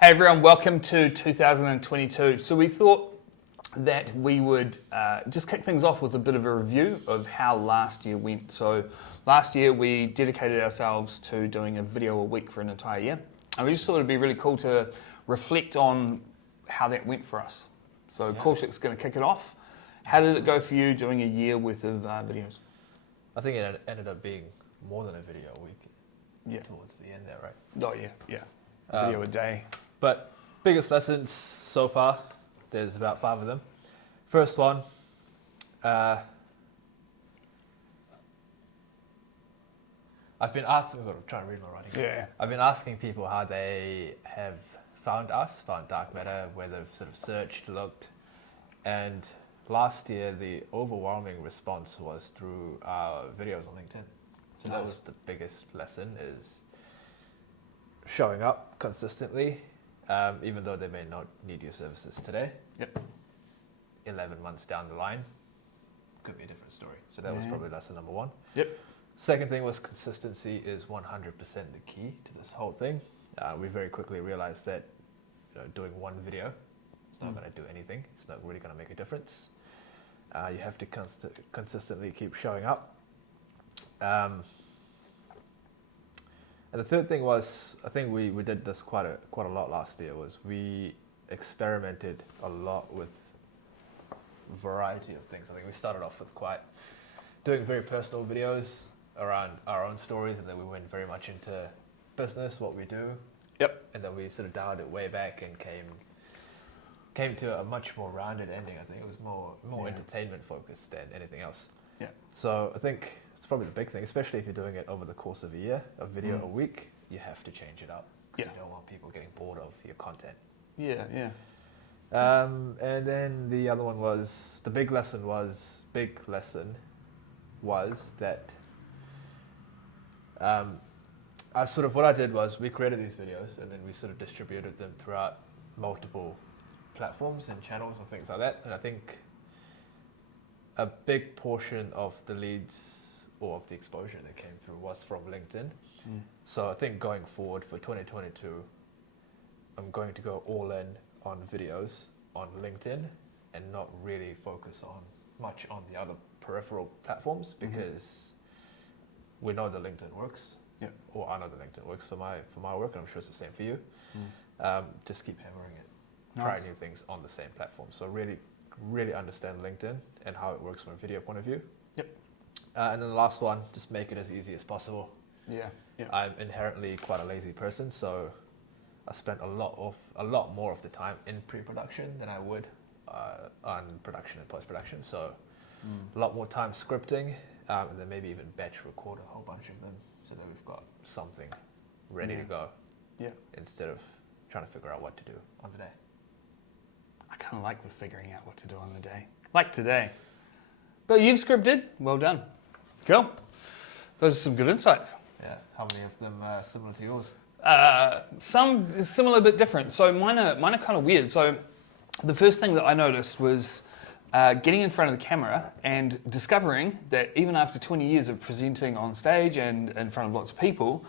Hey everyone, welcome to 2022. So we thought that we would just kick things off with a bit of a review of how last year went. So last year we dedicated ourselves to doing a video a week for an entire year. And we just thought it'd be really cool to reflect on how that went for us. So Kaushik's going to kick it off. How did it go for you doing a year worth of videos? I think it ended up being more than a video a week towards the end there, right? Oh yeah. Video a day. But biggest lessons so far, there's about 5 of them. First one, I've been asking, I've got to try and read my writing. Yeah. I've been asking people how they have found us, found Dark Matter, where they've sort of searched, looked, and last year the overwhelming response was through our videos on LinkedIn. So that was the biggest lesson, is showing up consistently. Even though they may not need your services today. 11 months down the line, could be a different story. So that was probably lesson number 1. Second thing was consistency is 100% the key to this whole thing. We very quickly realized that doing one video, it's not going to do anything. It's not really going to make a difference. You have to consistently keep showing up. And the third thing was, I think we did this quite a lot last year, was we experimented a lot with a variety of things. I think we started off with doing very personal videos around our own stories, and then we went very much into business, what we do. And then we sort of dialed it way back and came to a much more rounded ending. I think it was more entertainment focused than anything else. So I think it's probably the big thing, especially if you're doing it over the course of a year, a video a week, you have to change it up. Because you don't want people getting bored of your content. And then the other one was, the big lesson was that what I did was we created these videos and then we sort of distributed them throughout multiple platforms and channels and things like that. And I think a big portion of the leads or of the exposure that came through was from LinkedIn. So I think going forward for 2022, I'm going to go all in on videos on LinkedIn and not really focus much on the other peripheral platforms, because we know that LinkedIn works. Or I know that LinkedIn works for my work, and I'm sure it's the same for you. Just keep hammering it. Try new things on the same platform. So really understand LinkedIn and how it works from a video point of view. And then the last one, just make it as easy as possible. I'm inherently quite a lazy person, so I spent a lot more of the time in pre-production than I would on production and post-production. So a lot more time scripting, and then maybe even batch record a whole bunch of them so that we've got something ready to go. Instead of trying to figure out what to do on the day. I kind of like the figuring out what to do on the day. Like today. But you've scripted. Well done. Cool. Those are some good insights. How many of them are similar to yours? Some similar but different. So mine are kind of weird. So the first thing that I noticed was getting in front of the camera and discovering that even after 20 years of presenting on stage and in front of lots of people,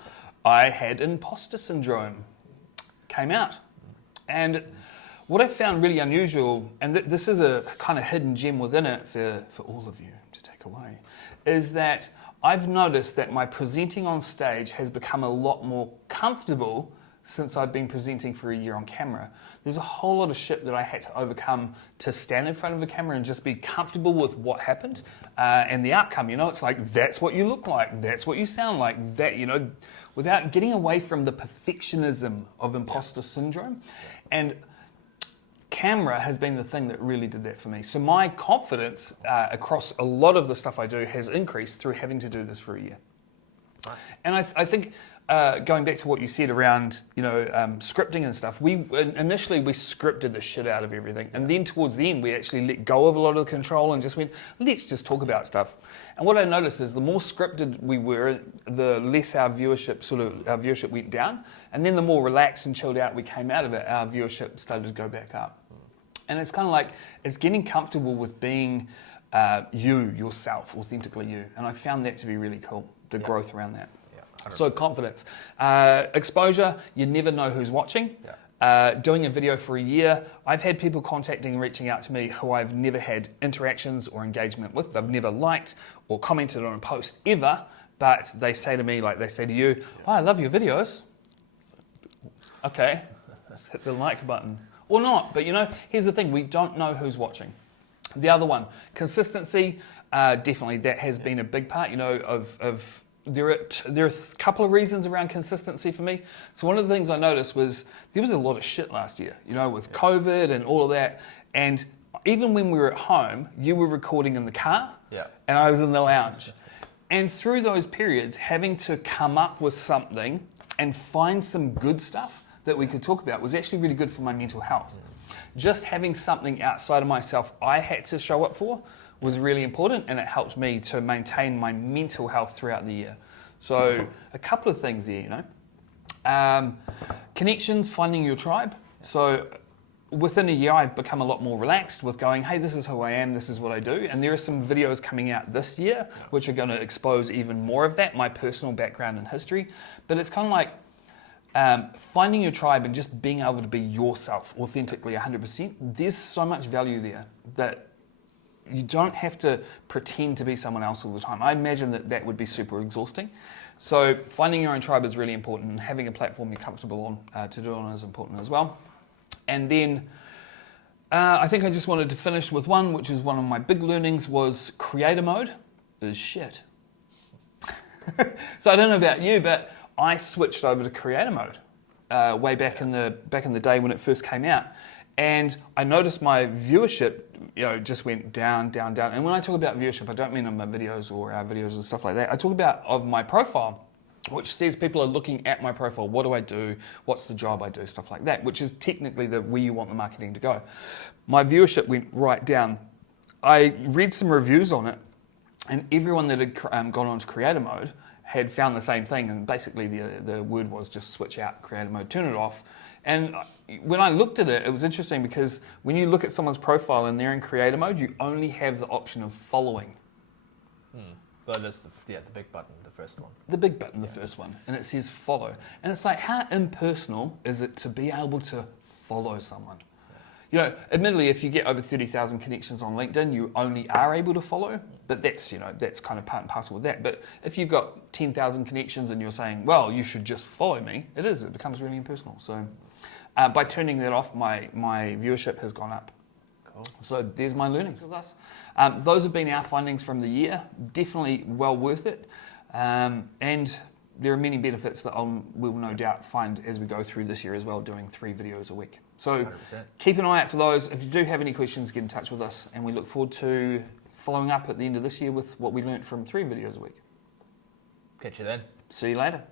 I had Imposter Syndrome. Came out. And what I found really unusual, and this is a kind of hidden gem within it for all of you to take away, is that I've noticed that my presenting on stage has become a lot more comfortable since I've been presenting for a year on camera. There's a whole lot of shit that I had to overcome to stand in front of a camera and just be comfortable with what happened and the outcome. It's like, that's what you look like, that's what you sound like, that, without getting away from the perfectionism of imposter syndrome. And camera has been the thing that really did that for me. So my confidence across a lot of the stuff I do has increased through having to do this for a year. And I think going back to what you said around scripting and stuff, initially we scripted the shit out of everything, and then towards the end we actually let go of a lot of the control and just went, let's just talk about stuff. And what I noticed is the more scripted we were, the less our viewership went down, and then the more relaxed and chilled out we came out of it, our viewership started to go back up. And it's kind of like, it's getting comfortable with being yourself, authentically you. And I found that to be really cool, the growth around that. 100%. So confidence. Exposure, you never know who's watching. doing a video for a year, I've had people contacting and reaching out to me who I've never had interactions or engagement with. They've never liked or commented on a post ever, but they say to me, like they say to you, oh, I love your videos. Okay, let's hit the like button. Or not, but here's the thing, we don't know who's watching. The other one, consistency, definitely that has been a big part, there are a couple of reasons around consistency for me. So one of the things I noticed was there was a lot of shit last year, with COVID and all of that. And even when we were at home, you were recording in the car and I was in the lounge. And through those periods, having to come up with something and find some good stuff that we could talk about was actually really good for my mental health. Just having something outside of myself I had to show up for was really important, and it helped me to maintain my mental health throughout the year. So a couple of things there, connections, finding your tribe. So within a year, I've become a lot more relaxed with going, hey, this is who I am, this is what I do. And there are some videos coming out this year which are going to expose even more of that, my personal background and history. But it's kind of like finding your tribe and just being able to be yourself authentically 100%. There's so much value there that you don't have to pretend to be someone else all the time. I imagine that would be super exhausting. So finding your own tribe is really important, and having a platform you're comfortable on to do it on is important as well. And then I think I just wanted to finish with one, which is one of my big learnings, was creator mode is shit. So I don't know about you, but I switched over to creator mode way back in the day when it first came out. And I noticed my viewership, just went down, down, down. And when I talk about viewership, I don't mean on my videos or our videos and stuff like that. I talk about of my profile, which says people are looking at my profile. What do I do? What's the job I do? Stuff like that, which is technically where you want the marketing to go. My viewership went right down. I read some reviews on it, and everyone that had gone on to creator mode had found the same thing. And basically the word was just switch out creator mode, turn it off. And when I looked at it, it was interesting because when you look at someone's profile and they're in creator mode, you only have the option of following. But that's the big button, the first one. The big button, the first one. And it says follow. And it's like, how impersonal is it to be able to follow someone? Admittedly, if you get over 30,000 connections on LinkedIn, you only are able to follow, but that's kind of part and parcel with that. But if you've got 10,000 connections and you're saying, well, you should just follow me, it becomes really impersonal. So by turning that off, my viewership has gone up. Cool. So there's my learnings with us. Those have been our findings from the year. Definitely well worth it. And there are many benefits that we'll no doubt find as we go through this year as well, doing 3 videos a week. So 100%. Keep an eye out for those. If you do have any questions, get in touch with us, and we look forward to following up at the end of this year with what we learned from 3 videos a week. Catch you then. See you later.